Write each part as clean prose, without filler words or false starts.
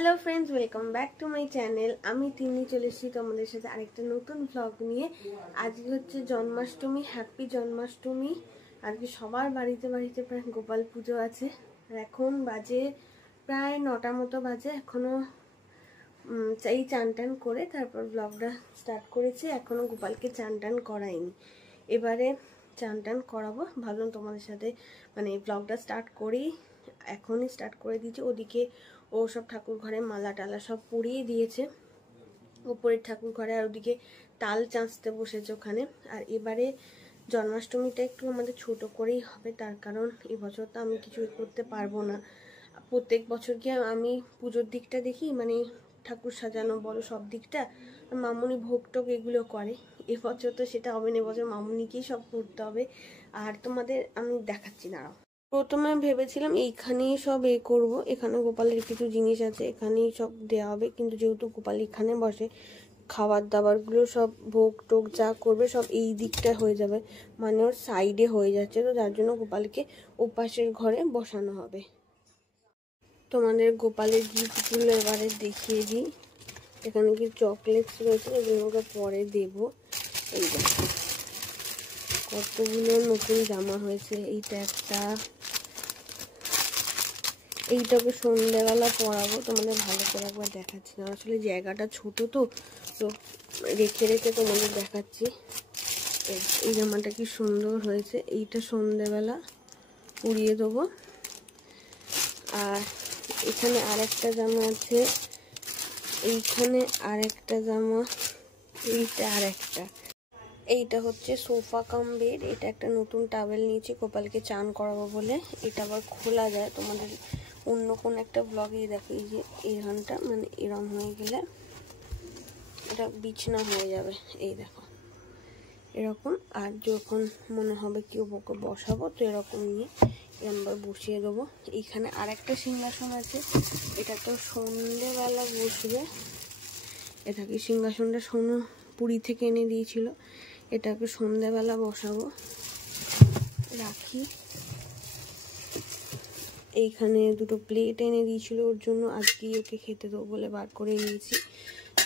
Hello friends, welcome back to my channel. আমি তিনি চলে এসেছি তোমাদের সাথে আরেকটা নতুন ব্লগ নিয়ে। আজকে হচ্ছে জন্মাষ্টমী, হ্যাপি জন্মাষ্টমী। আজকে সবার বাড়িতে বাড়িতে প্রায় গোপাল পুজো আছে। আর এখন বাজে প্রায় 9টা মতো বাজে। এখনও এই চান টান করে তারপর ব্লগটা স্টার্ট করেছে। এখনও গোপালকে চান টান করাইনি, এবারে চান টান করাবো। ভাবলাম তোমাদের সাথে মানে ব্লগটা স্টার্ট করেই এখনই স্টার্ট করে দিয়েছি। ওদিকে ও সব ঠাকুর ঘরে মালা টালা সব পরিয়ে দিয়েছে ওপরের ঠাকুর ঘরে, আর ওদিকে তাল চাঁচতে বসেছে ওখানে। আর এবারে জন্মাষ্টমীটা একটু আমাদের ছোট করেই হবে, তার কারণ এবছর তো আমি কিছু করতে পারবো না। প্রত্যেক বছর গিয়ে আমি পুজোর দিকটা দেখি, মানে ঠাকুর সাজানো বলো সব দিকটা, মামুনি ভোগ টোগ এগুলো করে। এবছর তো সেটা হবে না, এবছর মামুনিকেই সব করতে হবে। আর তোমাদের আমি দেখাচ্ছি না। প্রথমে ভেবেছিলাম এইখানেই সব করব, এখানে গোপালের কিছু জিনিস আছে এখানেই সব দেওয়া হবে, কিন্তু যেহেতু গোপাল এখানে বসে খাবার দাবারগুলো সব ভোগ টোগ যা করবে সব এই দিকটা হয়ে যাবে, মানে ওর সাইডে হয়ে যাচ্ছে। তো যার জন্য গোপালকে ওপাশের ঘরে বসানো হবে। তোমাদের গোপালের গিফটগুলো এবারে দেখিয়ে দিই। এখানে কি চকলেটস রয়েছে, এগুলোকে পরে দেবো। এই দেখো কতগুলো নতুন জামা হয়েছে। এইটা একটা, এইটাকে সন্ধ্যেবেলা পরাবো, তোমাদের ভালো করে একবার দেখাচ্ছি না, আসলে জায়গাটা ছোট তো তো রেখে রেখে তোমাদের দেখাচ্ছি। এই জামাটা কি সুন্দর হয়েছে, এইটা সন্ধ্যেবেলা পরিয়ে দেবো। আর এখানে আরেকটা জামা আছে, এইখানে আরেকটা জামা, এইটা আরেকটা। এইটা হচ্ছে সোফা কাম বেড। এটা একটা নতুন টাওয়েল নিয়েছি গোপালকে চান করাবো বলে। এটা আবার খোলা যায়, তোমাদের অন্য কোন একটা ব্লগেই দেখো। এই যে এইখানটা মানে এরম হয়ে গেলে এটা বিছনা হয়ে যাবে, এই দেখো এরকম। আর যখন মনে হবে কেউ বকে বসাবো তো এরকম নিয়ে এরমবার বসিয়ে দেবো। এইখানে আরেকটা সিংহাসন আছে, এটা তো সন্ধ্যেবেলা বসবে। এটাকে সিংহাসনটা সোনু পুরী থেকে এনে দিয়েছিল, এটাকে সন্ধ্যাবেলা বসাবো। রাখি এইখানে দুটো প্লেট এনে দিয়েছিল ওর জন্য, আজকেই ওকে খেতে দেবো বলে বার করে নিয়েছি।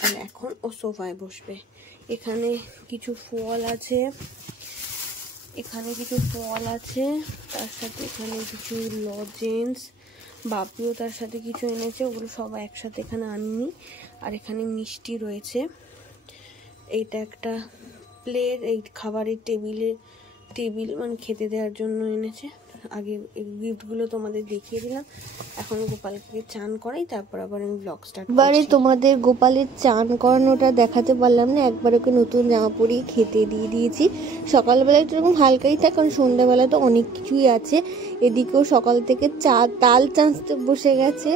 আর এখন ও সোফায় বসবে। এখানে কিছু ফল আছে, এখানে কিছু ফল আছে, তার সাথে এখানে কিছু লজেন্স, বাপিও তার সাথে কিছু এনেছে, ওগুলো সব একসাথে এখানে আনিনি। আর এখানে মিষ্টি রয়েছে। এইটা একটা প্লেট, এই খাবারের টেবিল মানে খেতে দেওয়ার জন্য এনেছে। আগে এই গিফটগুলো তোমাদের দেখিয়ে দিলাম, এখন গোপালকে চান করাই, তারপর আবার আমি ব্লগ স্টার্ট করছি। এবারে তোমাদের গোপালের চান করানোটা দেখাতে পারলাম না, একবার ওকে নতুন জামা পরিয়ে খেতে দিয়ে দিয়েছি। সকালবেলা একটু এরকম হালকাই থাকে, কারণ সন্ধ্যাবেলা তো অনেক কিছুই আছে। এদিকেও সকাল থেকে তাল চাঁচতে বসে গেছে,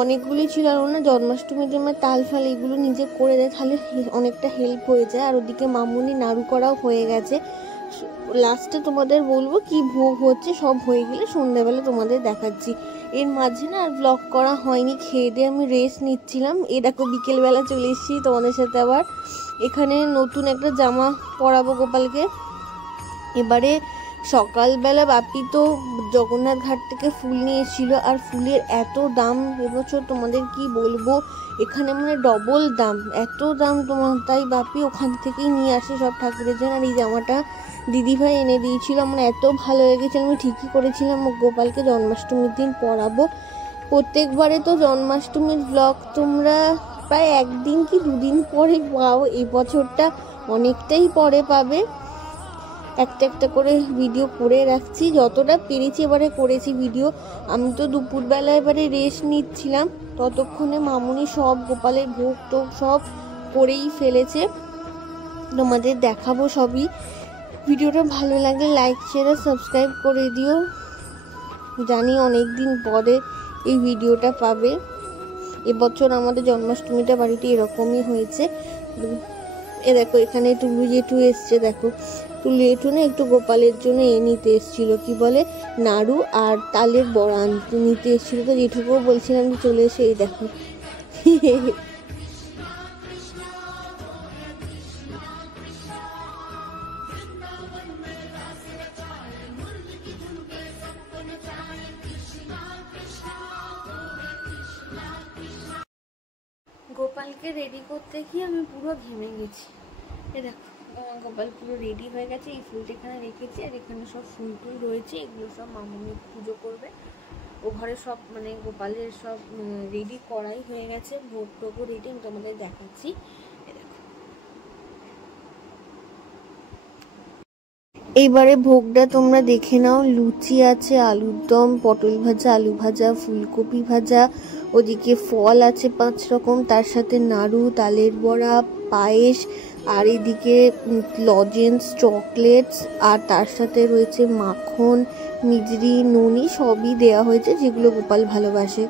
অনেকগুলি ছিল। আর না জন্মাষ্টমীর জন্য তাল ফাল এগুলো নিজে করে দেয়, তাহলে অনেকটা হেল্প হয়ে যায়। আর ওদিকে মামুনি নাড়ু করাও হয়ে গেছে। লাস্টে তোমাদের বলবো কি ভোগ হচ্ছে, সব হয়ে গেলে সন্ধ্যাবেলা তোমাদের দেখাচ্ছি। এর মাঝে না আর ব্লগ করা হয়নি, খেয়ে দিয়ে আমি রেস্ট নিচ্ছিলাম। এই দেখো বিকেলবেলা চলে এসেছি তোমাদের সাথে আবার। এখানে নতুন একটা জামা পরাবো গোপালকে। এবারে সকালবেলা বাপি তো জগন্নাথ ঘাট থেকে ফুল নিয়ে এসেছিল, আর ফুলের এত দাম এবছর তোমাদের কি বলবো, এখানে মানে ডবল দাম, এত দাম তোমার। তাই বাপি ওখান থেকেই নিয়ে আসে সব ঠাকুরের জন্য। আর এই জামাটা দিদিভাই এনে দিয়েছিল, আমার এত ভালো লেগেছে। আমি ঠিকই করেছিলাম গোপালকে জন্মাষ্টমীর দিন পরাবো। প্রত্যেকবারে তো জন্মাষ্টমীর ব্লগ তোমরা প্রায় একদিন কি দুদিন পরে পাও, এই বছরটা অনেকটাই পরে পাবে। একটা একটা করে ভিডিও করে রাখছি, যতটা পেরেছি এবারে করেছি ভিডিও। আমি তো দুপুরবেলা এবারে রেস্ট নিচ্ছিলাম, ততক্ষণে মামুনি সব গোপালের ভোগ টোগ সব করেই ফেলেছে, তোমাদের দেখাবো সবই। ভিডিওটা ভালো লাগলে লাইক শেয়ার সাবস্ক্রাইব করে দিও। জানি অনেক দিন পরে এই ভিডিওটা পাবে। এবছর আমাদের জন্মাষ্টমীটা বাড়িতে এরকমই হয়েছে। এ দেখো এখানে টুলু জেঠু এসছে, দেখো টুলু জেঠু না একটু গোপালের জন্য নিতে এসেছিল, কি বলে নাড়ু আর তালের বড়া আনতে নিতে এসেছিল। তো জেঠুকেও বলছিলাম যে চলে এসে, এই দেখো গোপালকে রেডি করতে গিয়ে আমি পুরো ঘেমে গেছি। এ দেখো গোপাল পুরো রেডি হয়ে গেছে। এই ফুলটা এখানে রেখেছি, আর এখানে সব ফুল টুল রয়েছে, এগুলো সব মামুনি পুজো করবে। ও ঘরে সব মানে গোপালের সব রেডি করাই হয়ে গেছে, ভোগ টোগও রেডি, আমি তোমাদের দেখাচ্ছি। এইবারে ভোগটা তোমরা দেখে নাও। লুচি আছে, আলুর দম, পটল ভাজা, আলু ভাজা, ফুলকপি ভাজা, ওদিকে ফল আছে 5 রকম, তার সাথে নাড়ু, তালের বড়া, পায়েস, আর এদিকে লজেন্স, চকলেটস, আর তার সাথে রয়েছে মাখন, মিজরি, নুনি, সবই দেওয়া হয়েছে যেগুলো গোপাল ভালোবাসে।